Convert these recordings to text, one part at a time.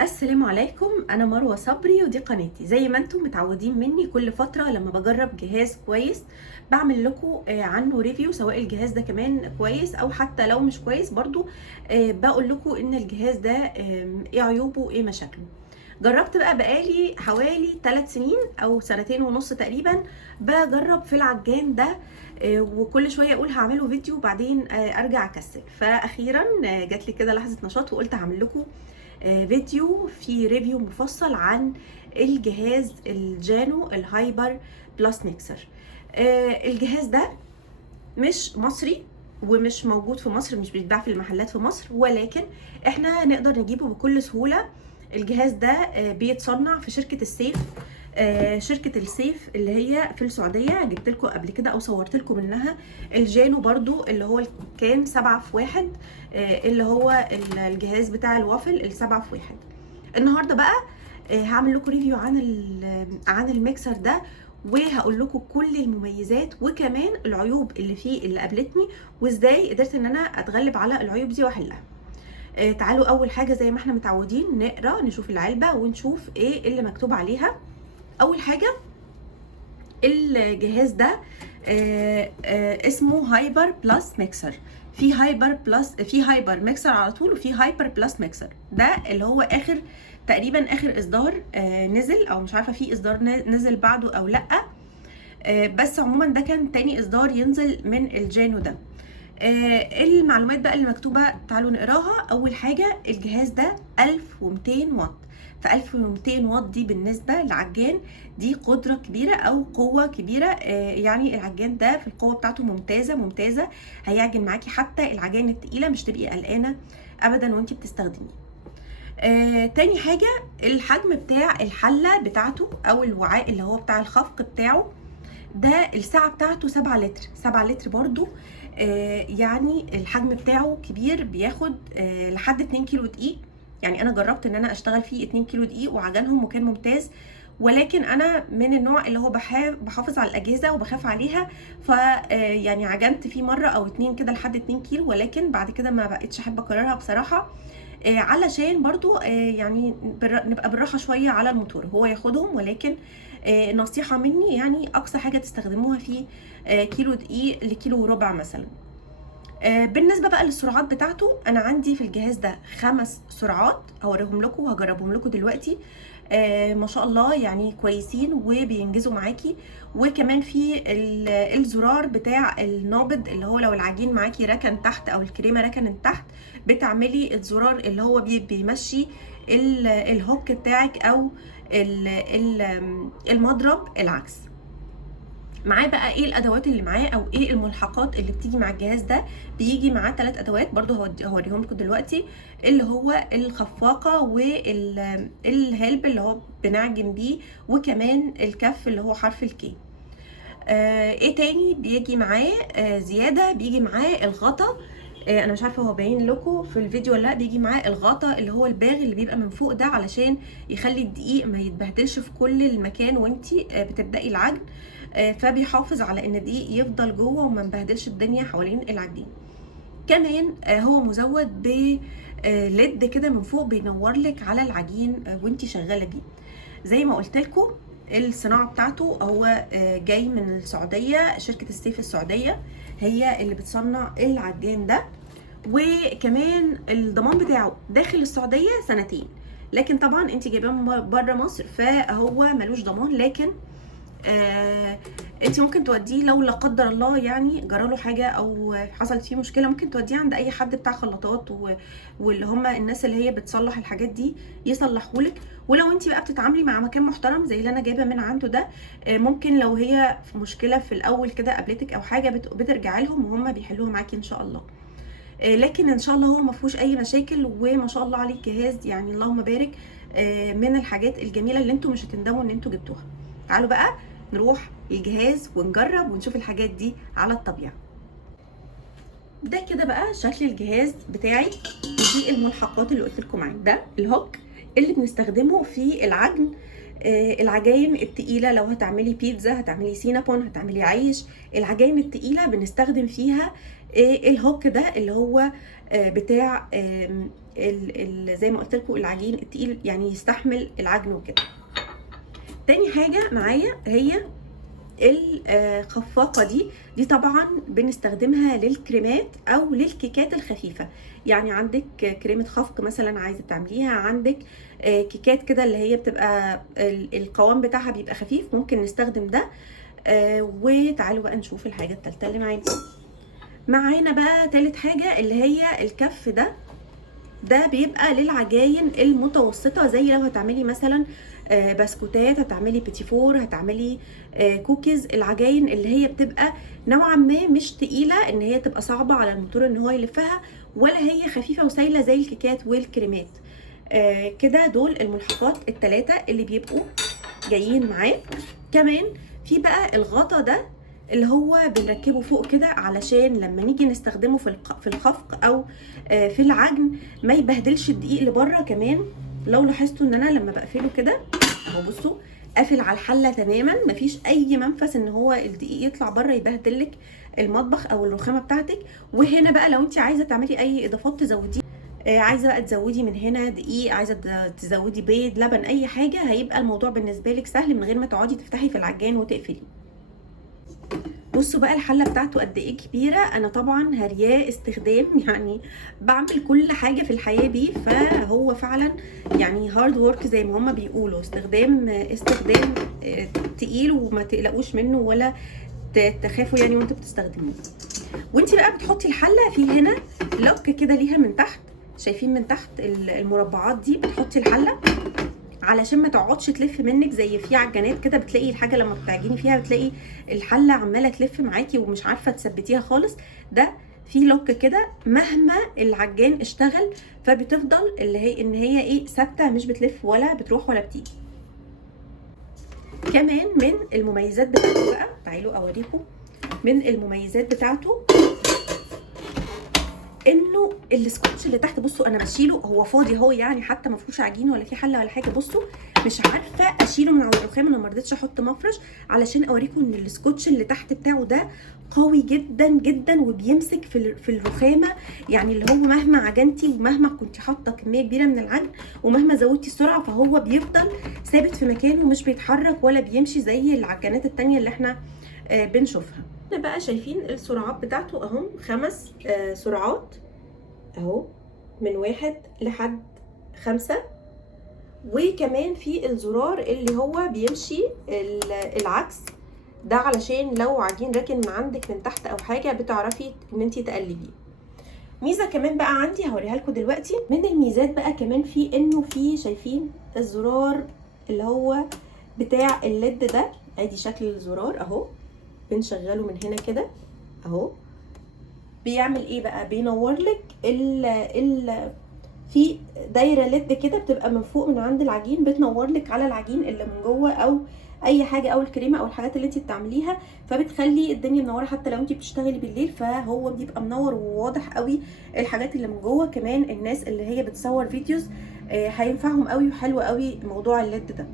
السلام عليكم، انا مروه صبري ودي قناتي. زي ما انتم متعودين مني كل فتره لما بجرب جهاز كويس بعمل لكم عنه ريفيو، سواء الجهاز ده كمان كويس او حتى لو مش كويس برضو بقول لكم ان الجهاز ده ايه عيوبه وايه مشاكله. جربت بقالي حوالي 3 سنين او سنتين ونص تقريبا بجرب في العجان ده، وكل شويه اقول هعمله فيديو وبعدين ارجع اكسل. فاخيرا جات لي كده لحظه نشاط وقلت هعمل لكم فيديو في ريفيو مفصل عن الجهاز الجانو الهايبر بلس ميكسر. الجهاز ده مش مصري ومش موجود في مصر، مش بيتباع في المحلات في مصر، ولكن احنا نقدر نجيبه بكل سهولة. الجهاز ده بيتصنع في شركة السيف. شركة السيف اللي هي في السعودية، جبت لكم قبل كده او صورت لكم منها الجانو برضو اللي هو كان 7 في 1، اللي هو الجهاز بتاع الوافل ال7 في 1. النهارده بقى هعمل لكم ريفيو عن الميكسر ده، وهقول لكم كل المميزات وكمان العيوب اللي فيه اللي قابلتني وازاي قدرت ان انا اتغلب على العيوب دي واحلها. تعالوا اول حاجه زي ما احنا متعودين نقرا نشوف العلبه ونشوف ايه اللي مكتوب عليها. اول حاجه الجهاز ده اسمه هايبر بلس ميكسر. في هايبر بلس، في هايبر ميكسر على طول، وفي هايبر بلس ميكسر. ده اللي هو تقريبا اخر اصدار نزل، او مش عارفه في اصدار نزل بعده او لا، بس عموما ده كان تاني اصدار ينزل من الجانو ده. المعلومات بقى اللي مكتوبه تعالوا نقراها. اول حاجه الجهاز ده 1200 واط. ف 1200 واط دي بالنسبه لعجان دي قدره كبيره او قوه كبيره. يعني العجان ده في القوه بتاعته ممتازه ممتازه، هيعجن معاكي حتى العجان التقيله، مش تبقي قلقانه ابدا وانتي بتستخدميه. تاني حاجه الحجم بتاع الحله بتاعته او الوعاء اللي هو بتاع الخفق بتاعه ده، الساعة بتاعته 7 لتر. 7 لتر برضو يعني الحجم بتاعه كبير، بياخد لحد 2 كيلو دقيق. يعني انا جربت ان انا اشتغل فيه 2 كيلو دقيق وعجنهم وكان ممتاز، ولكن انا من النوع اللي هو بحافظ على الاجهزه وبخاف عليها. ف يعني عجنت فيه مره او اتنين كده لحد 2 كيلو، ولكن بعد كده ما بقتش احب اكررها بصراحه. علشان برضو يعني نبقى بالراحه شويه على الموتور، هو ياخدهم، ولكن نصيحه مني يعني اقصى حاجه تستخدموها في كيلو دقيق لكيلو وربع مثلا. بالنسبه بقى للسرعات بتاعته، انا عندي في الجهاز ده 5 سرعات هوريهم لكم وهجربهم لكم دلوقتي. ما شاء الله يعني كويسين وبينجزوا معاكي. وكمان في الزرار بتاع النابض، اللي هو لو العجين معاكي ركن تحت او الكريمه ركنت تحت، بتعملي الزرار اللي هو بيمشي الهوك بتاعك او المضرب العكس. معاه بقى ايه الادوات اللي معاه او ايه الملحقات اللي بتيجي مع الجهاز ده. بيجي معاه 3 ادوات برضو هوريهم لكم دلوقتي، اللي هو الخفاقه والهلب اللي هو بنعجن بيه، وكمان الكف اللي هو حرف الكي. ايه تاني بيجي معاه زياده؟ بيجي معاه الغطا. انا مش عارفه هو باين لكم في الفيديو ولا لا. بيجي معاه الغطا اللي هو الباغ اللي بيبقى من فوق ده، علشان يخلي الدقيق ما يتبهدلش في كل المكان وانتي بتبداي العجن. فبيحافظ على ان الدقيق يفضل جوه وما نبهدلش الدنيا حوالين العجين. كمان هو مزود ب ليد كده من فوق بينور لك على العجين وانتي شغاله بيه. زي ما قلت لكم الصناعه بتاعته هو جاي من السعوديه، شركه السيف السعوديه هي اللي بتصنع العجان ده. وكمان الضمان بتاعه داخل السعوديه 2 سنين، لكن طبعا انت جايباه من بره مصر فهو ملوش ضمان. لكن انت ممكن توديه لو لا قدر الله يعني جراله حاجه او حصلت فيه مشكله، ممكن توديه عند اي حد بتاع خلاطات واللي هم الناس اللي هي بتصلح الحاجات دي يصلحهولك. ولو انت بقى بتتعاملي مع مكان محترم زي اللي انا جايبه من عنده ده، ممكن لو هي في مشكله في الاول كده قابلتك او حاجه بترجعي لهم وهم بيحلوها معاكي ان شاء الله. لكن ان شاء الله هو ما فيهوش اي مشاكل، وما شاء الله عليه الجهاز يعني اللهم بارك، من الحاجات الجميله اللي انتوا مش هتندموا ان انتوا جبتوها. تعالوا بقى نروح الجهاز ونجرب ونشوف الحاجات دي على الطبيعه. ده كده بقى شكل الجهاز بتاعي، ودي الملحقات اللي قلت لكم عنها. ده الهوك اللي بنستخدمه في العجن العجاين التقيله. لو هتعملي بيتزا، هتعملي سينابون، هتعملي عيش، العجاين التقيله بنستخدم فيها الهوك ده اللي هو بتاع زي ما قلت لكم العجين التقيل يعني يستحمل العجن وكده. تاني حاجه معايا هي الخفاقه دي طبعا بنستخدمها للكريمات او للكيكات الخفيفه. يعني عندك كريمه خفق مثلا عايزه تعمليها، عندك كيكات كده اللي هي بتبقى القوام بتاعها بيبقى خفيف، ممكن نستخدم ده. وتعالوا بقى نشوف الحاجه الثالثه اللي معانا بقى تالت حاجه اللي هي الكف. ده بيبقى للعجاين المتوسطه، زي لو هتعملي مثلا بسكوتات، هتعملي بيتي فور، هتعملي كوكيز. العجاين اللي هي بتبقى نوعا ما مش تقيله ان هي تبقى صعبه على الموتور ان هو يلفها، ولا هي خفيفه وسايله زي الكيكات والكريمات. كده دول الملحقات الثلاثه اللي بيبقوا جايين معاه. كمان في بقى الغطا ده اللي هو بنركبه فوق كده علشان لما نيجي نستخدمه في الخفق او في العجن ما يبهدلش الدقيق اللي بره. كمان لو لاحظتوا ان انا لما بقفله كده اهو، بصوا قافل على الحله تماما، مفيش اي منفس ان هو الدقيق يطلع بره يبهدلك المطبخ او الرخامه بتاعتك. وهنا بقى لو انت عايزه تعملي اي اضافات تزوديه، عايزه بقى تزودي من هنا دقيق، عايزه تزودي بيض، لبن، اي حاجه، هيبقى الموضوع بالنسبه لك سهل من غير ما تقعدي تفتحي في العجان وتقفلي. بصوا بقى الحله بتاعته قد ايه كبيره. انا طبعا هرياه استخدام، يعني بعمل كل حاجه في الحياه بيه، فهو فعلا يعني هارد وورك زي ما هما بيقولوا، استخدام تقيل، وما تقلقوش منه ولا تخافوا يعني وانتوا بتستخدموه. وانتي بقى بتحطي الحله في هنا لوك كده ليها من تحت، شايفين من تحت المربعات دي، بتحطي الحله علشان ما تقعدش تلف منك زي في عجانات كده بتلاقي الحاجه لما بتعجني فيها بتلاقي الحله عماله تلف معاكي ومش عارفه تثبتيها خالص. ده في لوك كده مهما العجان اشتغل فبتفضل اللي هي ان هي ايه ثابته، مش بتلف ولا بتروح ولا بتيجي. كمان من المميزات بتاعته بقى، تعالوا اوريكم من المميزات بتاعته انه السكوتش اللي تحت. بصوا انا بشيله هو فاضي اهو، يعني حتى ما فيهوش عجين ولا في حله ولا حاجه. بصوا مش عارفه اشيله من على الرخام، انا ما رضيتش احط مفرش علشان اوريكم ان السكوتش اللي تحت بتاعه ده قوي جدا جدا وبيمسك في الرخامه. يعني اللي هو مهما عجنتي ومهما كنتي حاطه كميه كبيره من العجن ومهما زودتي السرعه فهو بيفضل ثابت في مكانه ومش بيتحرك ولا بيمشي زي العجانات التانيه اللي احنا بنشوفها. هنا بقى شايفين السرعات بتاعته اهم 5 سرعات اهو، من 1 لحد 5. وكمان في الزرار اللي هو بيمشي العكس ده علشان لو عجين راكن من عندك من تحت او حاجه بتعرفي ان انتي تقلبيه. ميزه كمان بقى عندي هوريها لكم دلوقتي. من الميزات بقى كمان في انه في شايفين الزرار اللي هو بتاع الليد ده، ادي شكل الزرار اهو، بنشغله من هنا كده اهو. بيعمل ايه بقى؟ بينور لك في دايره ليد كده بتبقى من فوق من عند العجين، بتنور لك على العجين اللي من جوه او اي حاجه او الكريمه او الحاجات اللي انت بتعمليها، فبتخلي الدنيا منوره حتى لو انت بتشتغلي بالليل، فهو بيبقى منور وواضح قوي الحاجات اللي من جوه. كمان الناس اللي هي بتصور فيديوز هينفعهم قوي وحلو قوي موضوع الليد ده.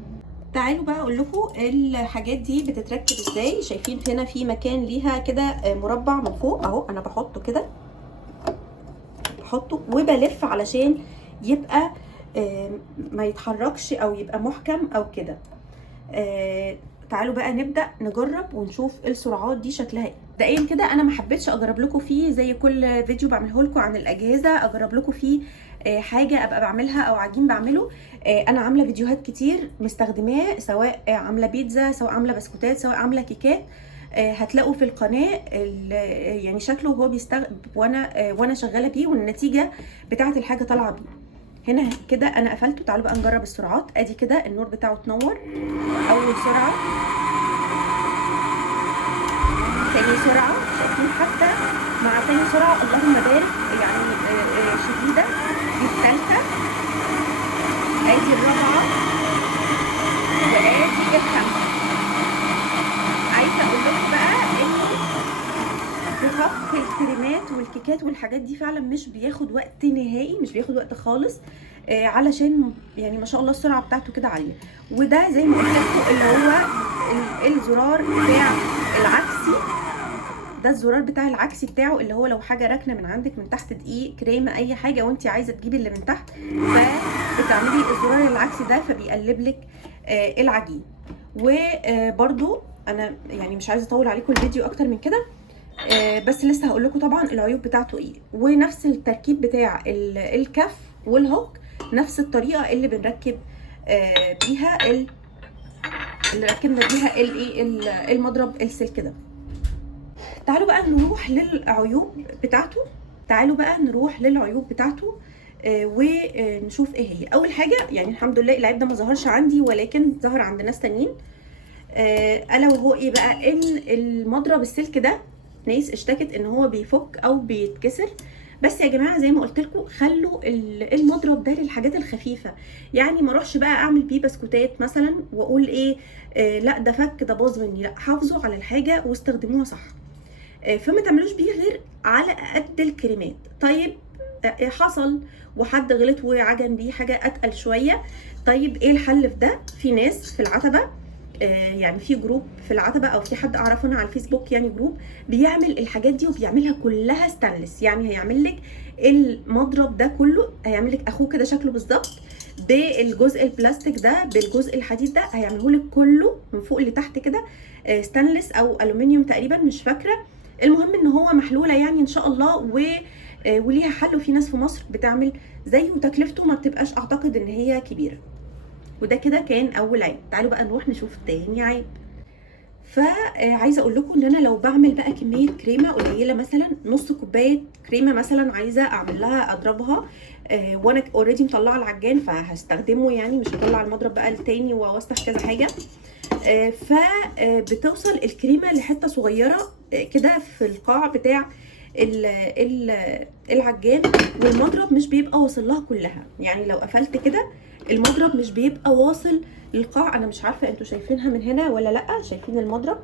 تعالوا بقى اقول لكم الحاجات دي بتتركب ازاي. شايفين هنا في مكان ليها كده مربع من فوق اهو، انا بحطه كده، بحطه وبلف علشان يبقى ما يتحركش او يبقى محكم او كده. تعالوا بقى نبدا نجرب ونشوف السرعات دي شكلها ايه. مبدئيا كده انا ما حبيتش اجرب لكم فيه زي كل فيديو بعمله لكم عن الاجهزه، اجرب لكم فيه حاجه ابقى بعملها او عجين بعمله. انا عامله فيديوهات كتير مستخدماه، سواء عامله بيتزا، سواء عامله بسكوتات، سواء عامله كيكات. هتلاقوا في القناه يعني شكله وهو وانا شغاله بيه والنتيجه بتاعه الحاجه طالعه بيه. هنا كده انا قفلته. تعالوا بقى نجرب السرعات. ادي كده النور بتاعه اتنور، اول سرعه، تاني سرعه، شايفين حتى مع تاني سرعه اللهم بارك يعني شديده. دي الثالثه، ادي الرابعه، وادي الخامسه. عايزه اقول لكم بقى انه في خفق الكريمات والكيكات والحاجات دي فعلا مش بياخد وقت نهائي، مش بياخد وقت خالص، علشان يعني ما شاء الله السرعه بتاعته كده عاليه. وده زي ما قلت لكم اللي هو الزرار بتاع العكسي ده الزرار بتاع العكسي بتاعه، اللي هو لو حاجه راكنه من عندك من تحت، دقيق، كريمه، اي حاجه، وانت عايزه تجيبي اللي من تحت، فبتعملي الزرار العكسي ده فبيقلب لك العجين. وبرده انا يعني مش عايزه اطول عليكم الفيديو اكتر من كده، بس لسه هقول لكم طبعا العيوب بتاعته ايه. ونفس التركيب بتاع الكف والهوك، نفس الطريقه اللي بنركب بيها اللي ركبنا بيها المضرب السلك ده. تعالوا بقى نروح للعيوب بتاعته. ونشوف ايه هي. اول حاجه يعني الحمد لله العيب ده ما ظهرش عندي، ولكن ظهر عند ناس تانيين، الا وهو ايه بقى؟ ان المضرب السلك ده ناس اشتكت ان هو بيفك او بيتكسر. بس يا جماعه زي ما قلت لكم، خلوا المضرب ده للحاجات الخفيفه. يعني ما اروحش بقى اعمل بيه بسكوتات مثلا واقول ايه لا ده فك، ده باظ مني. لا، حافظوا على الحاجه واستخدموها صح. فما تعملوش بيه غير على قد الكريمات. طيب حصل وحد غلط وعجن بيه حاجه اتقل شويه، طيب ايه الحل في ده؟ في ناس في العتبه، يعني في جروب في العتبه، او في حد اعرفه انا على الفيسبوك يعني جروب بيعمل الحاجات دي وبيعملها كلها ستانلس. يعني هيعمل لك المضرب ده كله، هيعمل لك اخوه كده شكله بالظبط، بالجزء البلاستيك ده بالجزء الحديد ده، هيعمله لك كله من فوق لتحت كده ستانلس او الومنيوم تقريبا، مش فاكره. المهم ان هو محلوله يعني ان شاء الله، وليها حل. وفي ناس في مصر بتعمل زيه، وتكلفته ما بتبقاش اعتقد ان هي كبيره. وده كده كان اول عيب. تعالوا بقى نروح نشوف تاني عيب. فعايزه اقول لكم ان انا لو بعمل بقى كميه كريمه قليله، مثلا نص كوبايه كريمه مثلا، عايزه اعمل لها اضربها، وانا اوريدي مطلعه العجان فهستخدمه، يعني مش هطلع المضرب بقى التاني واوسخ كذا حاجه. فبتوصل الكريمه لحته صغيره كده في القاع بتاع العجان، والمضرب مش بيبقى واصل لها كلها. يعني لو قفلت كده المضرب مش بيبقى واصل للقاع. انا مش عارفه انتوا شايفينها من هنا ولا لا، شايفين المضرب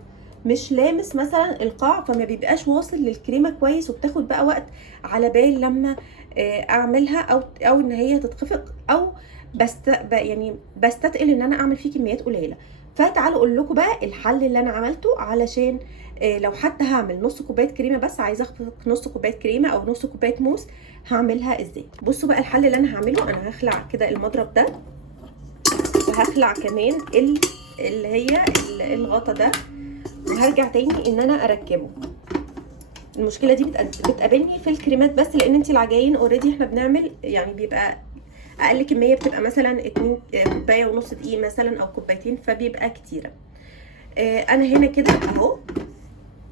مش لامس مثلا القاع، فما بيبقاش واصل للكريمه كويس، وبتاخد بقى وقت على بال لما اعملها او ان هي تتخفق، او يعني بستثقل ان انا اعمل فيه كميات قليله. فتعالوا اقول لكم بقى الحل اللي انا عملته، علشان لو حتى هعمل نص كوبايه كريمه بس، عايزه اخفق نص كوبايه كريمه او نص كوبايه موز، هعملها ازاي؟ بصوا بقى الحل اللي انا هعمله. انا هخلع كده المضرب ده، وهخلع كمان اللي هي الغطا ده، وهرجع تاني ان انا اركبه. المشكله دي بتقابلني في الكريمات بس، لان انت العجاين اوريدي احنا بنعمل يعني بيبقى اقل كميه، بتبقى مثلا 2 كوبايه ونص دقيق مثلا، او كوبايتين، فبيبقى كتيره. انا هنا كده اهو،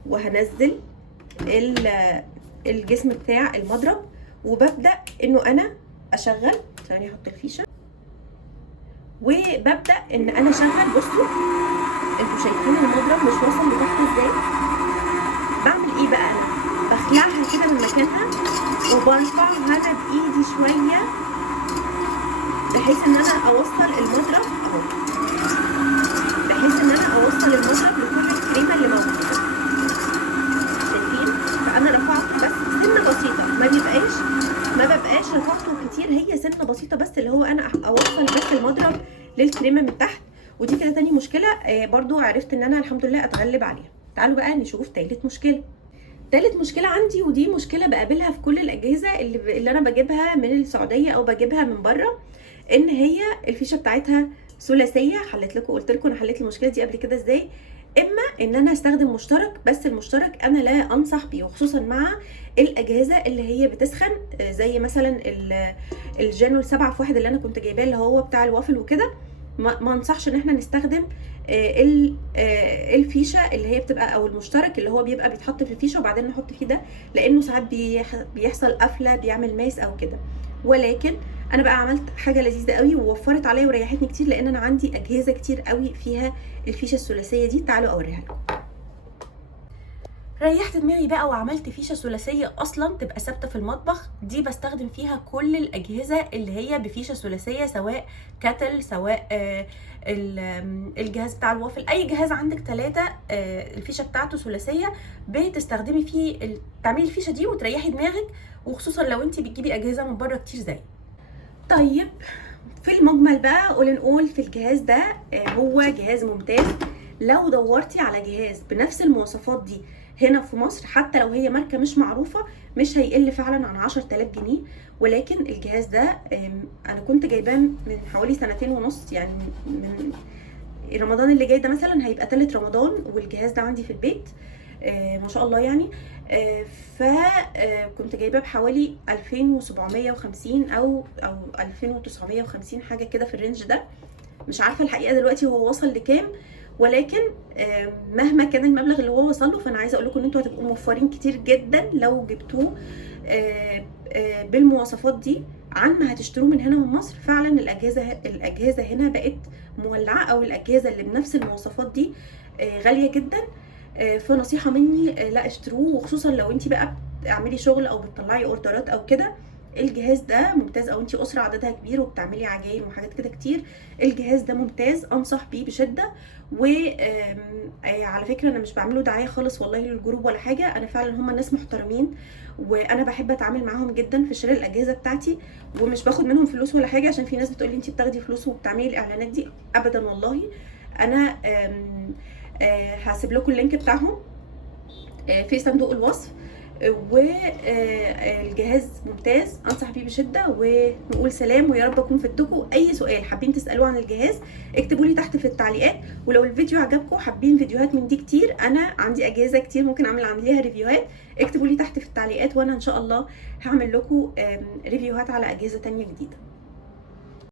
وهنزل الجسم بتاع المضرب، وببدا انه انا اشغل. ثانيه احط الفيشه، وببدا ان انا اشغل. بصوا انتوا شايفين المضرب مش واصل لتحت ازاي؟ بعمل ايه بقى؟ انا بخلعها كده من مكانها، وبرفعها انا بايدي شويه، بحيث ان انا اوصل المضرب اهو، بحيث ان انا اوصل المضرب لكل الكريمه اللي موجوده. شايفين؟ فانا رفعت بس سنه بسيطه، ما ببقاش رفعته كتير، هي سنه بسيطه بس، اللي هو انا اوصل بس المضرب للكريمه من تحت. ودي كده تاني مشكله برضو عرفت ان انا الحمد لله اتغلب عليها. تعالوا بقى نشوف تالت مشكله عندي، ودي مشكله بقابلها في كل الاجهزه اللي انا بجيبها من السعوديه او بجيبها من بره، ان هي الفيشه بتاعتها ثلاثيه. قلت لكم انا حليت المشكله دي قبل كده ازاي. اما ان انا استخدم مشترك، بس المشترك انا لا انصح بيه، وخصوصا مع الاجهزه اللي هي بتسخن، زي مثلا الجينول 7 في 1 اللي انا كنت جايباه، اللي هو بتاع الوافل وكده. ما انصحش ان احنا نستخدم الفيشه اللي هي بتبقى، او المشترك اللي هو بيبقى بيتحط في الفيشه وبعدين نحط فيه ده، لانه ساعات بيحصل قفله، بيعمل ماس او كده. ولكن انا بقى عملت حاجه لذيذه قوي ووفرت عليا وريحتني كتير، لان انا عندي اجهزه كتير قوي فيها الفيشه الثلاثيه دي. تعالوا اوريها لكم. ريحت دماغي بقى وعملت فيشه ثلاثيه اصلا تبقى ثابته في المطبخ. دي بستخدم فيها كل الاجهزه اللي هي بفيشه ثلاثيه، سواء كاتل، سواء الجهاز بتاع الوافل، اي جهاز عندك 3 الفيشه بتاعته ثلاثيه، بتستخدمي فيه تعملي الفيشه دي وتريحي دماغك، وخصوصا لو انت بتجيبي اجهزه من بره كتير زي. طيب في المجمل بقى نقول في الجهاز ده هو جهاز ممتاز. لو دورتي على جهاز بنفس المواصفات دي هنا في مصر حتى لو هي ماركه مش معروفه مش هيقل فعلا عن 10000 جنيه. ولكن الجهاز ده انا كنت جايباه من حوالي 2.5 سنين، يعني من رمضان اللي جاي ده مثلا هيبقى 3 رمضان والجهاز ده عندي في البيت. ما شاء الله يعني. فكنت جايباه بحوالي 2750 او 2950 حاجه كده في الرينج ده. مش عارفه الحقيقه دلوقتي هو وصل لكام، ولكن مهما كان المبلغ اللي هو وصل له فانا عايزه اقول لكم ان انتوا هتبقوا موفرين كتير جدا لو جبتوه بالمواصفات دي عن ما هتشتروه من هنا من مصر. فعلا الاجهزه هنا بقت مولعه، او الاجهزه اللي بنفس المواصفات دي غاليه جدا. فنصيحه مني لا اشتروه، وخصوصا لو انت بقى بتعملي شغل او بتطلعي اوردرات او كده. الجهاز ده ممتاز، او انت اسره عددها كبير وبتعملي عجاين وحاجات كده كتير، الجهاز ده ممتاز، انصح بيه بشده. وعلى فكره انا مش بعمله دعايه خالص والله للجروب ولا حاجه، انا فعلا هم ناس محترمين وانا بحب اتعامل معاهم جدا في شراء الاجهزه بتاعتي، ومش باخد منهم فلوس ولا حاجه. عشان في ناس بتقولي انت بتاخدي فلوس وبتعملي الاعلانات دي، ابدا والله. انا هسيب لكم اللينك بتاعهم في صندوق الوصف. والجهاز ممتاز، انصح بيه بشده. ونقول سلام، ويا رب اكون فدتكم. اي سؤال حابين تسالوه عن الجهاز اكتبوا لي تحت في التعليقات. ولو الفيديو عجبكم حابين فيديوهات من دي كتير، انا عندي اجهزه كتير ممكن اعمل عليها ريفيوهات، اكتبوا لي تحت في التعليقات وانا ان شاء الله هعمل لكم ريفيوهات على اجهزه تانية جديده.